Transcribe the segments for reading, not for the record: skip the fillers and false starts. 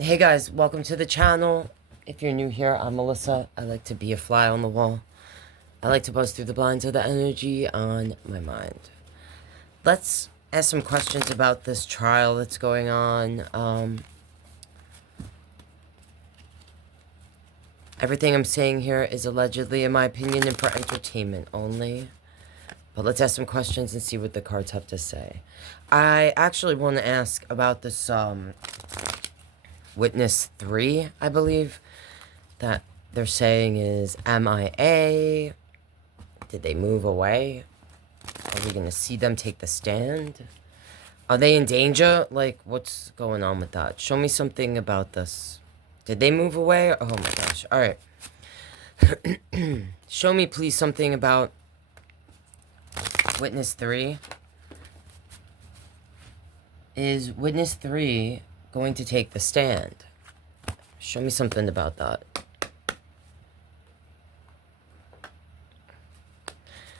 Hey guys, welcome to the channel. If you're new here, I'm Melissa. I like to be a fly on the wall. I like to buzz through the blinds of the energy on my mind. Let's ask some questions about this trial that's going on. Everything I'm saying here is allegedly, in my opinion, and for entertainment only. But let's ask some questions and see what the cards have to say. I actually want to ask about this, Witness 3, I believe, that they're saying is MIA. Did they move away? Are we going to see them take the stand? Are they in danger? Like, what's going on with that? Show me something about this. Did they move away? Oh my gosh. All right. Show me, please, something about Witness 3. Is Witness 3 going to take the stand? Show me something about that.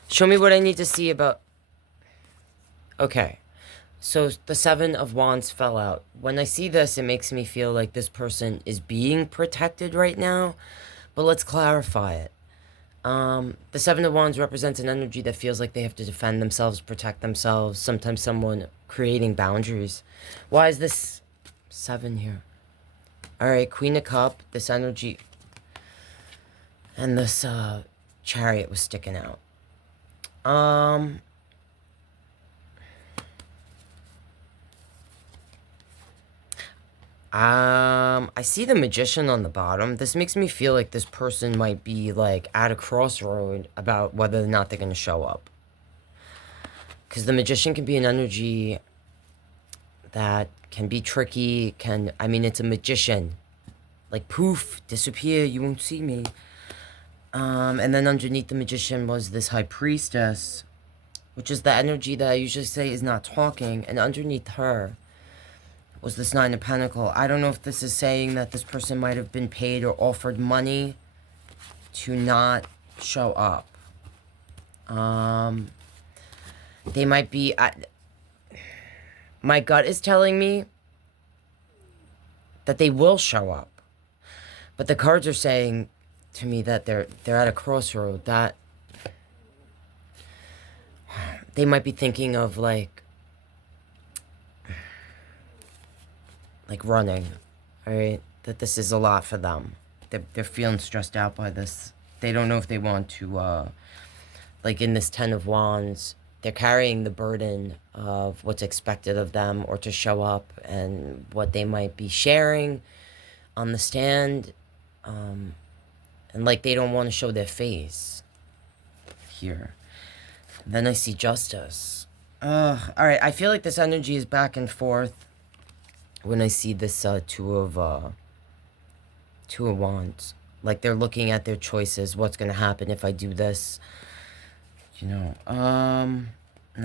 Show me what I need to see about... Okay. So the Seven of Wands fell out. When I see this, it makes me feel like this person is being protected right now. But let's clarify it. The Seven of Wands represents an energy that feels like they have to defend themselves, protect themselves. Sometimes someone creating boundaries. Why is this 7 here? Alright, Queen of Cup, this energy. And this Chariot was sticking out. I see the Magician on the bottom. This makes me feel like this person might be, like, at a crossroad about whether or not they're going to show up. Because the Magician can be an energy that can be tricky, I mean, it's a magician. Like, poof, disappear, you won't see me. And then underneath the Magician was this High Priestess, which is the energy that I usually say is not talking, and underneath her was this Nine of Pentacles. I don't know if this is saying that this person might have been paid or offered money to not show up. They might be... my gut is telling me that they will show up. But the cards are saying to me that they're at a crossroad, that they might be thinking of like running, all right? That this is a lot for them. They're feeling stressed out by this. They don't know if they want to, like in this Ten of Wands, they're carrying the burden of what's expected of them or to show up and what they might be sharing on the stand. And like they don't want to show their face here. Then I see Justice. All right, I feel like this energy is back and forth when I see this Two of Wands. Like they're looking at their choices. What's going to happen if I do this? You know, and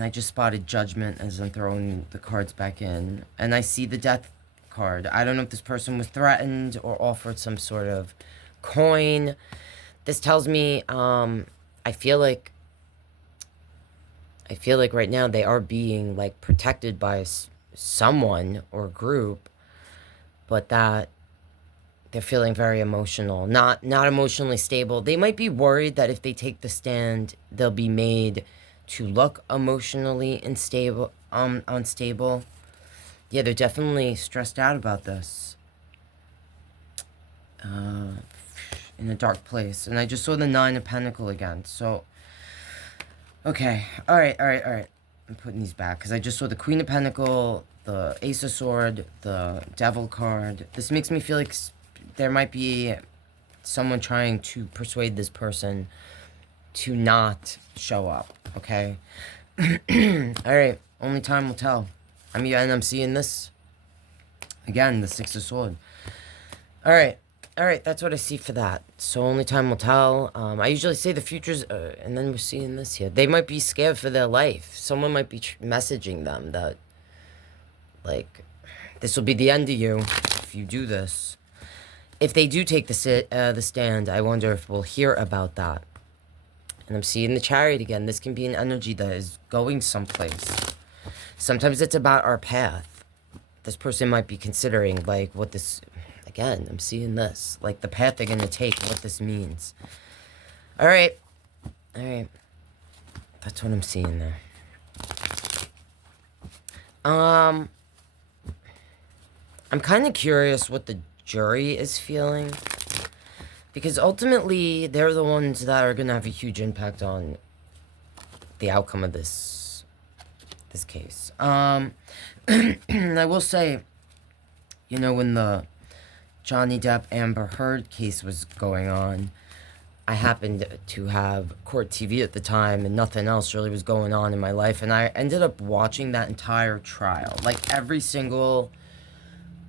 I just spotted Judgment as I'm throwing the cards back in. And I see the Death card. I don't know if this person was threatened or offered some sort of coin. This tells me, I feel like right now they are being like protected by someone or group, but that they're feeling very emotional, not emotionally stable. They might be worried that if they take the stand, they'll be made to look emotionally unstable. Yeah, they're definitely stressed out about this. In a dark place. And I just saw the Nine of Pentacles again. So, okay. All right. I'm putting these back because I just saw the Queen of Pentacles, the Ace of Swords, the Devil card. This makes me feel like there might be someone trying to persuade this person to not show up, okay? Alright, only time will tell. I mean, and I'm seeing this. Again, the Six of Swords. Alright, that's what I see for that. So only time will tell. I usually say the future's... and then we're seeing this here. They might be scared for their life. Someone might be messaging them that, like, this will be the end of you if you do this. If they do take the stand, I wonder if we'll hear about that. And I'm seeing the Chariot again. This can be an energy that is going someplace. Sometimes it's about our path. This person might be considering, like, what this... Again, I'm seeing this. Like, the path they're gonna take, what this means. Alright. Alright. That's what I'm seeing there. I'm kind of curious what the jury is feeling. Because ultimately, they're the ones that are gonna have a huge impact on the outcome of this case. I will say, you know, when the Johnny Depp Amber Heard case was going on, I happened to have court TV at the time, and nothing else really was going on in my life, and I ended up watching that entire trial. Like, every single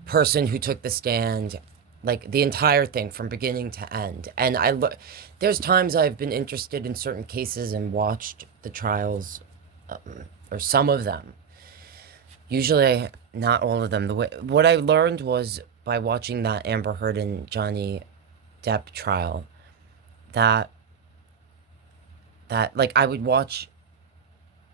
person who took the stand, like, the entire thing from beginning to end. And there's times I've been interested in certain cases and watched the trials, or some of them. Usually, not all of them. What I learned was, by watching that Amber Heard and Johnny Depp trial, that like, I would watch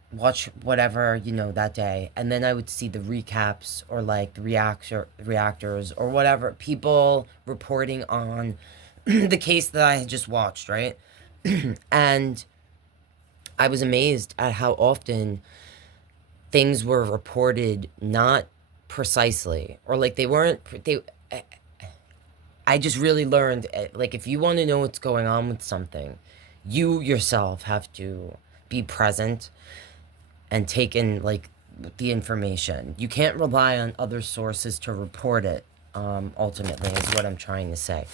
whatever, you know, that day, and then I would see the recaps, or like the reactors, or whatever, people reporting on the case that I had just watched, right? And I was amazed at how often things were reported not precisely, or like I just really learned, like, if you want to know what's going on with something, you yourself have to be present and take in, like, the information. You can't rely on other sources to report it, ultimately, is what I'm trying to say.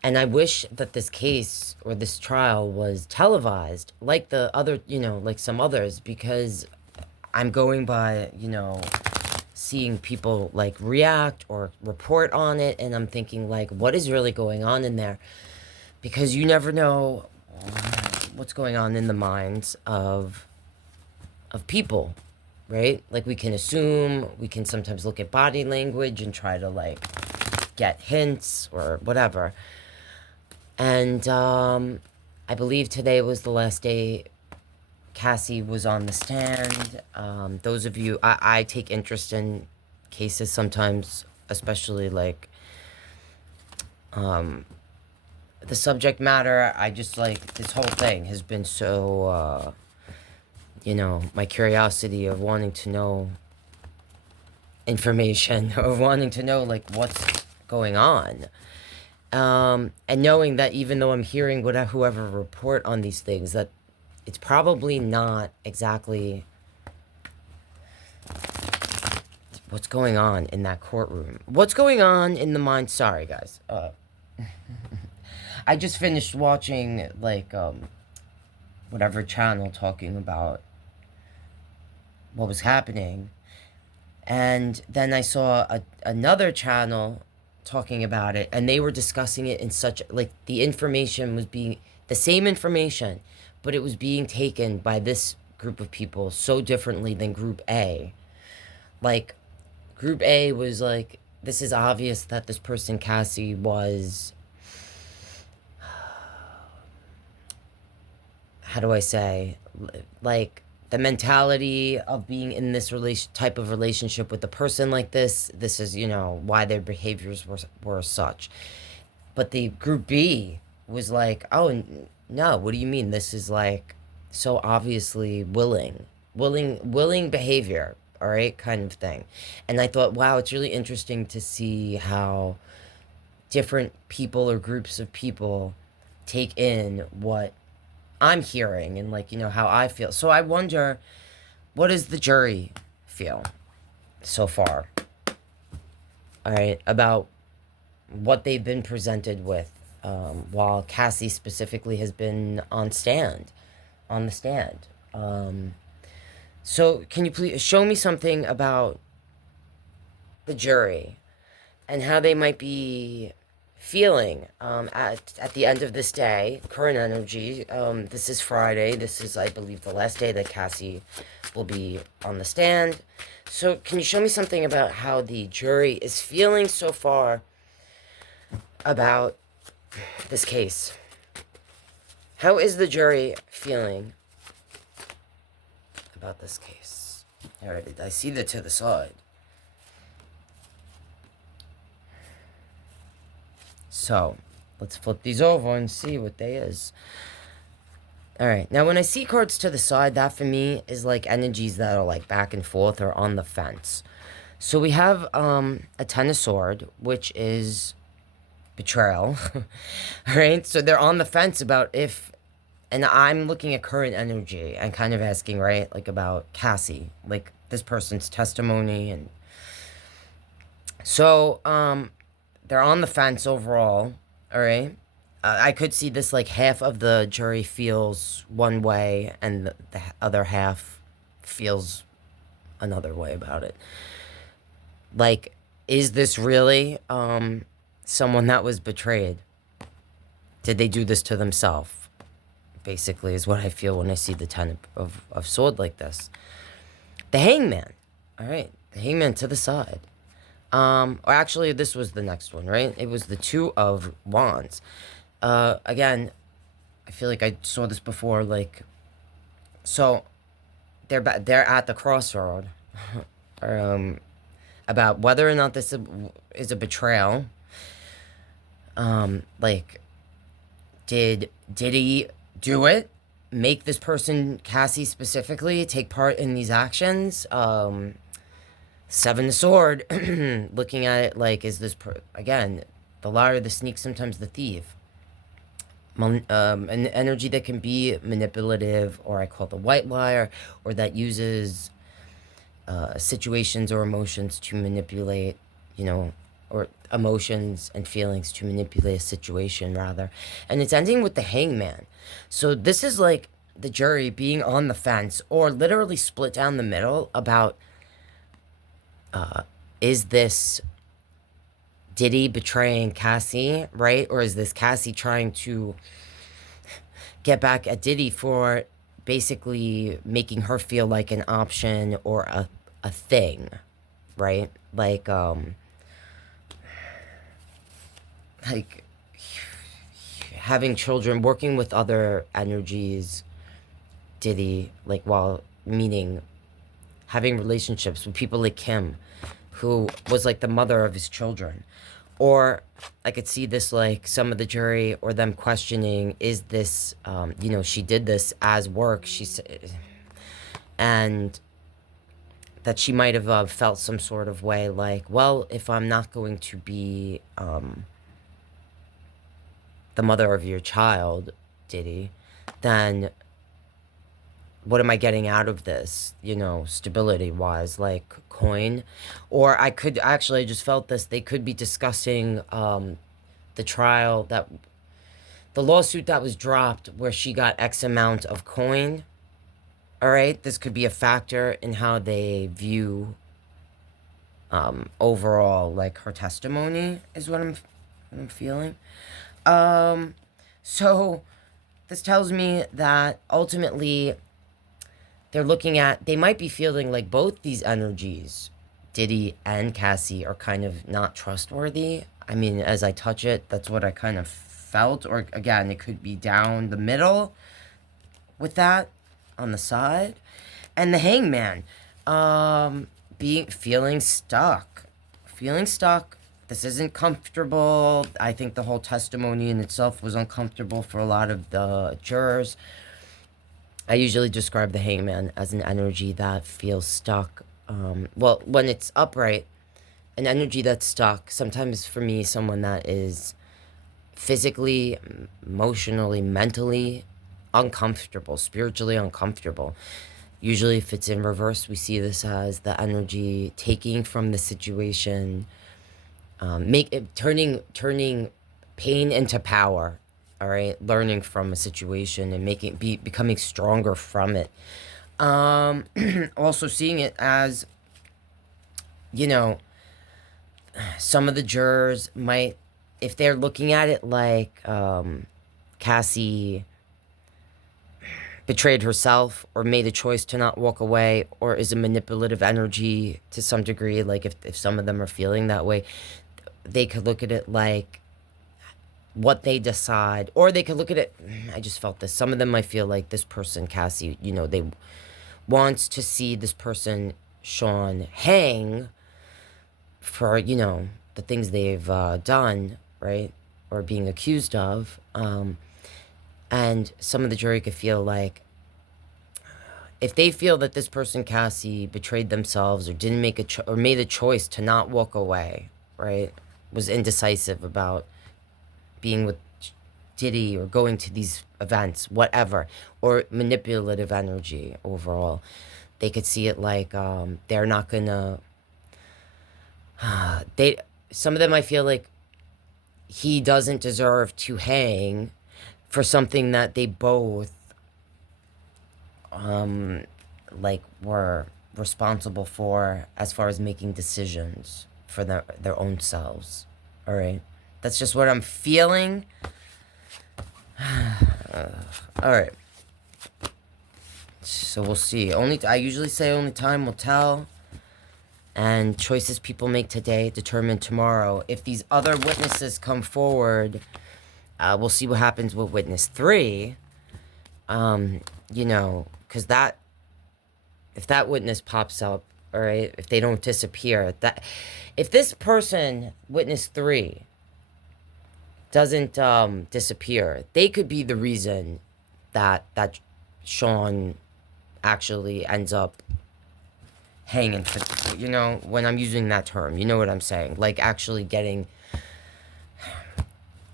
And I wish that this case, or this trial, was televised, like the other, you know, like some others, because I'm going by, you know, seeing people, like, react or report on it, and I'm thinking, like, what is really going on in there? Because you never know what's going on in the minds of people, right? Like, we can assume, we can sometimes look at body language and try to, like, get hints or whatever. And I believe today was the last day Cassie was on the stand. Those of you, I take interest in cases sometimes, especially, like, the subject matter. I just, like, this whole thing has been so, you know, my curiosity of wanting to know information, of wanting to know, like, what's going on. And knowing that even though I'm hearing whoever report on these things, that it's probably not exactly what's going on in that courtroom. What's going on in the mind? Sorry, guys. I just finished watching, like, whatever channel talking about what was happening. And then I saw another channel talking about it, and they were discussing it in such, like, the information was being the same information, but it was being taken by this group of people so differently than Group A. Like, Group A was like, this is obvious that this person, Cassie, was, how do I say, like, the mentality of being in this type of relationship with a person like this is, you know, why their behaviors were such. But the Group B was like, oh, no, what do you mean? This is, like, so obviously willing behavior, all right, kind of thing. And I thought, wow, it's really interesting to see how different people or groups of people take in what I'm hearing, and, like, you know, how I feel. So I wonder, what does the jury feel so far, all right, about what they've been presented with, while Cassie specifically has been on the stand. So can you please show me something about the jury and how they might be feeling at the end of this day, current energy. This is Friday. This is, I believe, the last day that Cassie will be on the stand. So can you show me something about how the jury is feeling so far about this case? How is the jury feeling about this case? All right, I see that to the side. So, let's flip these over and see what they is. Alright, now when I see cards to the side, that for me is like energies that are like back and forth or on the fence. So we have a Ten of Swords, which is betrayal. Alright, so they're on the fence about if, and I'm looking at current energy and kind of asking, right, like about Cassie, like this person's testimony. And so they're on the fence overall. Alright, I could see this like half of the jury feels one way and the other half feels another way about it. Like, is this really someone that was betrayed? Did they do this to themselves? Basically is what I feel when I see the Ten of Swords like this. The Hangman. All right, the Hangman to the side. Or actually, this was the next one, right? It was the Two of Wands. Again, I feel like I saw this before. Like, so they're at the crossroad. About whether or not this is a betrayal. Like, did he do it? Make this person, Cassie specifically, take part in these actions? Seven of Swords, looking at it like, is this, again, the liar, the sneak, sometimes the thief. An energy that can be manipulative, or I call it the white liar, or that uses situations or emotions to manipulate, you know, or emotions and feelings to manipulate a situation, rather. And it's ending with the Hangman. So this is like the jury being on the fence, or literally split down the middle about, is this Diddy betraying Cassie, right? Or is this Cassie trying to get back at Diddy for basically making her feel like an option or a thing, right? Like having children, working with other energies, Diddy, like, while meaning having relationships with people like Kim, who was like the mother of his children. Or I could see this like some of the jury or them questioning, is this, you know, she did this as work, she said, and that she might have felt some sort of way like, well, if I'm not going to be the mother of your child, Diddy, then what am I getting out of this, you know, stability-wise, like coin? Or I could actually, I just felt this, they could be discussing the trial, that the lawsuit that was dropped where she got X amount of coin. All right, this could be a factor in how they view overall, like, her testimony is what I'm feeling. So this tells me that ultimately they're looking at, they might be feeling like both these energies, Diddy and Cassie, are kind of not trustworthy. I mean, as I touch it, that's what I kind of felt. Or again, it could be down the middle with that on the side. And the Hangman, feeling stuck. Feeling stuck. This isn't comfortable. I think the whole testimony in itself was uncomfortable for a lot of the jurors. I usually describe the Hangman as an energy that feels stuck. Well, when it's upright, an energy that's stuck, sometimes for me, someone that is physically, emotionally, mentally uncomfortable, spiritually uncomfortable. Usually if it's in reverse, we see this as the energy taking from the situation, turning pain into power. All right, learning from a situation and becoming stronger from it. Also seeing it as, you know, some of the jurors might, if they're looking at it like Cassie betrayed herself or made a choice to not walk away, or is a manipulative energy to some degree, like if some of them are feeling that way, they could look at it like what they decide, or they could look at it, I just felt this, some of them might feel like this person, Cassie, you know, they wants to see this person, Sean, hang for, you know, the things they've done, right? or being accused of. And some of the jury could feel like, if they feel that this person, Cassie, betrayed themselves or didn't make or made a choice to not walk away, right, was indecisive about being with Diddy or going to these events, whatever, or manipulative energy overall, they could see it like they're not gonna. Some of them might feel like he doesn't deserve to hang for something that they both like were responsible for as far as making decisions for their own selves. All right, that's just what I'm feeling. All right, so we'll see. I usually say only time will tell, and choices people make today determine tomorrow. If these other witnesses come forward, we'll see what happens with witness 3. You know, because if that witness pops up, all right, if they don't disappear, if this person, witness 3, doesn't disappear, they could be the reason that Sean actually ends up hanging for, you know, when I'm using that term, you know what I'm saying, like actually getting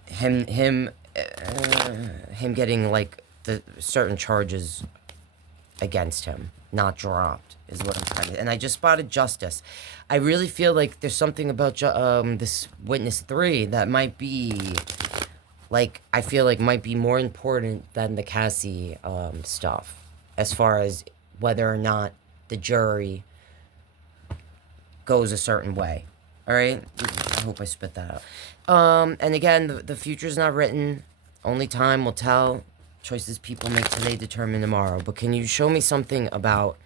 him getting like the certain charges against him not dropped is what I'm trying to. And I just spotted justice. I really feel like there's something about this witness 3 that might be like, I feel like might be more important than the Cassie stuff, as far as whether or not the jury goes a certain way. All right, I hope I spit that out. And again, the future's not written. Only time will tell. Choices people make today determine tomorrow. But can you show me something about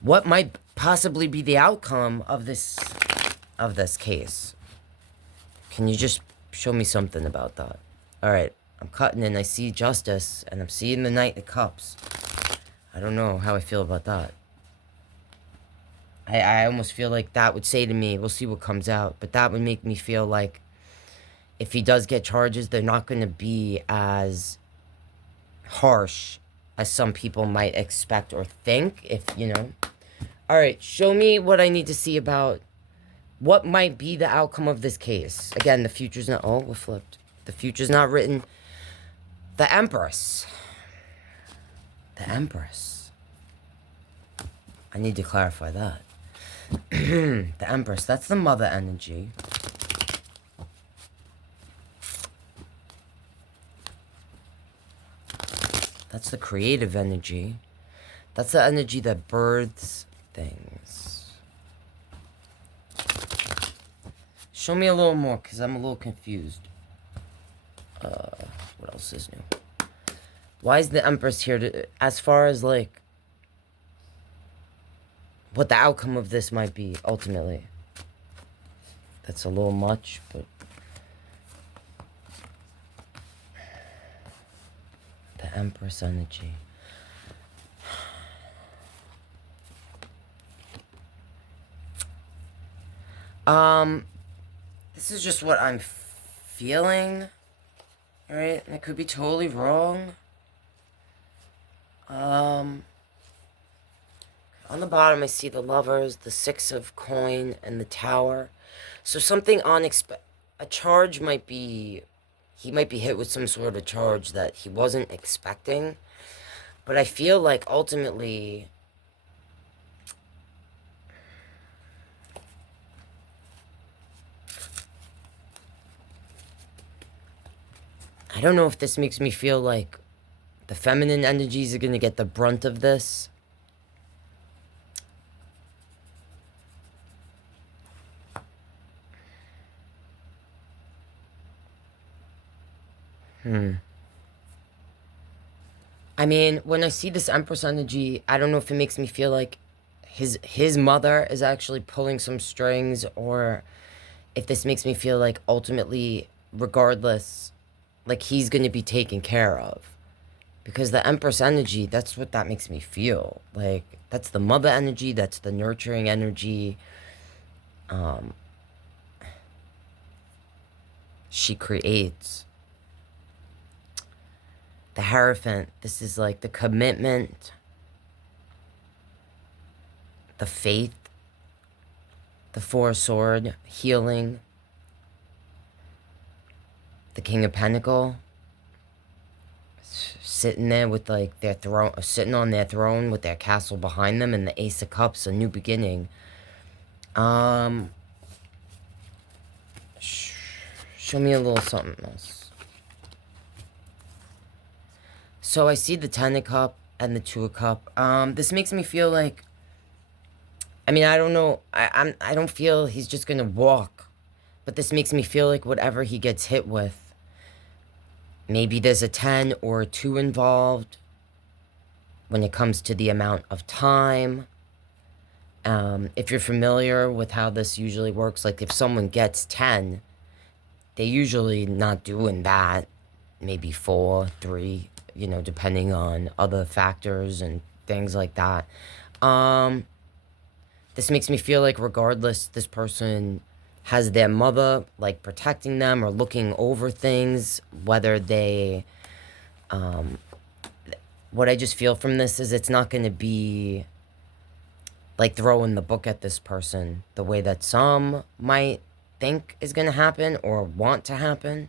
what might possibly be the outcome of this case? Can you just show me something about that? All right, I'm cutting and I see justice, and I'm seeing the Knight of Cups. I don't know how I feel about that. I almost feel like that would say to me, we'll see what comes out, but that would make me feel like if he does get charges, they're not going to be as harsh as some people might expect or think, if, you know. All right, show me what I need to see about what might be the outcome of this case. Again, the future's not, oh, we're flipped. The future's not written. The Empress. The Empress. I need to clarify that. The Empress, that's the mother energy. That's the creative energy. That's the energy that births things. Show me a little more, because I'm a little confused. What else is new? Why is the Empress here to, as far as like what the outcome of this might be ultimately? That's a little much, but the Empress energy. This is just what I'm feeling. Alright, I could be totally wrong. On the bottom I see the Lovers, the 6 of coin, and the Tower. So something unexpected. A charge might be, he might be hit with some sort of charge that he wasn't expecting. But I feel like ultimately, I don't know if this makes me feel like the feminine energies are going to get the brunt of this. I mean, when I see this Empress energy, I don't know if it makes me feel like his mother is actually pulling some strings, or if this makes me feel like ultimately, regardless, like he's going to be taken care of. Because the Empress energy, that's what that makes me feel. Like, that's the mother energy, that's the nurturing energy. she creates. The Hierophant, this is like the commitment, the faith, the Four of Swords, healing, the King of Pentacles, sitting there with like their throne, sitting on their throne with their castle behind them, and the Ace of Cups, a new beginning. Show me a little something else. So I see the Ten of Cups and the Two of Cups. This makes me feel like, I mean, I don't know. I don't feel he's just gonna walk, but this makes me feel like whatever he gets hit with, maybe there's a 10 or a 2 involved when it comes to the amount of time. If you're familiar with how this usually works, like if someone gets 10, they usually not doing that. Maybe 4, 3, you know, depending on other factors and things like that. This makes me feel like regardless, this person has their mother, like, protecting them or looking over things, whether they, what I just feel from this is it's not going to be, like, throwing the book at this person the way that some might think is going to happen or want to happen.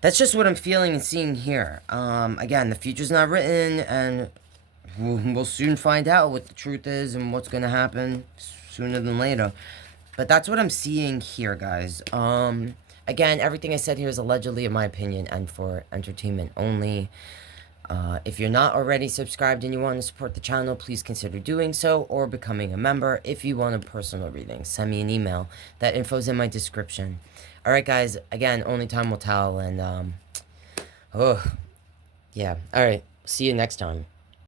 That's just what I'm feeling and seeing here. Again, the future's not written, and we'll soon find out what the truth is and what's going to happen sooner than later. But that's what I'm seeing here, guys. Again, everything I said here is allegedly, in my opinion, and for entertainment only. If you're not already subscribed and you want to support the channel, please consider doing so or becoming a member. If you want a personal reading, send me an email. That info's in my description. Alright, guys. Again, only time will tell. And, yeah. Alright. See you next time.